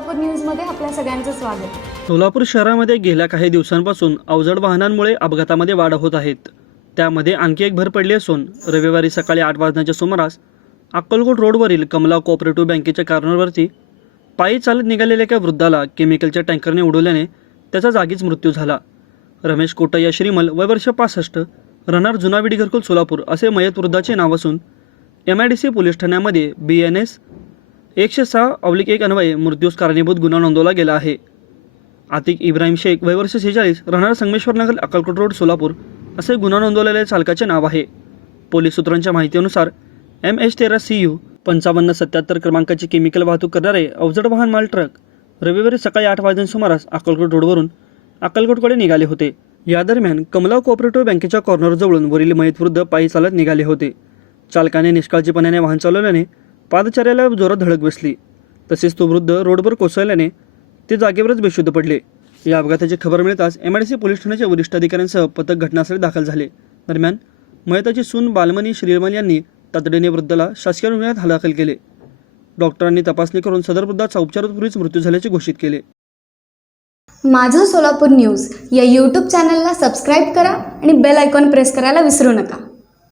सोलापूर न्यूजमध्ये आपल्या सगळ्यांचं स्वागत। सोलापूर शहरामध्ये गेल्या काही दिवसांपासून अवजड वाहनांमुळे अपघातामध्ये वाढ होत आहेत। त्यामध्ये आणखी एक भर पडली असून रविवारी सकाळी 8 वाजण्याच्या सुमारास अक्कलकोट रोडवरील कमला कोऑपरेटिव्ह बँकेच्या कॉर्नरवरती पायी चालत निघालेल्या एका वृद्धाला केमिकलच्या टँकरने उडवल्याने त्याचा जागीच मृत्यू झाला। रमेश कोटय्या श्रीमल वय वर्ष 65 राहणार जुनाविडी घरकुल सोलापूर असे मयत वृद्धाचे नाव असून MIDC पोलीस ठाण्यामध्ये BNS 106/1 अन्वये मृत्यूस कारणीभूत गुन्हा नोंदवला गेला आहे। आतिक इब्राहिम शेख वय वर्ष 46 राहणार संगमेश्वर नगर अक्कलकोट रोड सोलापूर असे गुन्हा नोंदवलेल्या चालकाचे नाव आहे। पोलीस सूत्रांच्या माहितीनुसार MH13CU 5577 क्रमांकाची केमिकल वाहतूक करणारे अवजड वाहन माल ट्रक रविवारी सकाळी 8 वाजण्याच्या सुमारास अक्कलकोट रोडवरून अक्कलकोटकडे निघाले होते। या दरम्यान कमला कोऑपरेटिव्ह बँकेच्या कॉर्नरजवळून वरील मयत वृद्ध पायी चालत निघाले होते। चालकाने निष्काळजीपणाने वाहन चालवल्याने पादचाऱ्याला जोरात धडक बसली, तसेच तो वृद्ध रोडवर कोसळल्याने ते जागेवरच बेशुद्ध पडले। या अपघाताची खबर मिळताच MIDC पोलीस ठाण्याच्या वरिष्ठ अधिकाऱ्यांसह पथक घटनास्थळी दाखल झाले। दरम्यान मयताची सून बालमनी श्रीमल यांनी तातडीने वृद्धाला शासकीय रुग्णालयात दाखल केले। डॉक्टरांनी तपासणी करून सदर वृद्धाचा उपचारापूर्वीच मृत्यू झाल्याचे घोषित केले। माझं सोलापूर न्यूज या YouTube चॅनलला सबस्क्राईब करा आणि बेल आयकॉन प्रेस करायला विसरू नका।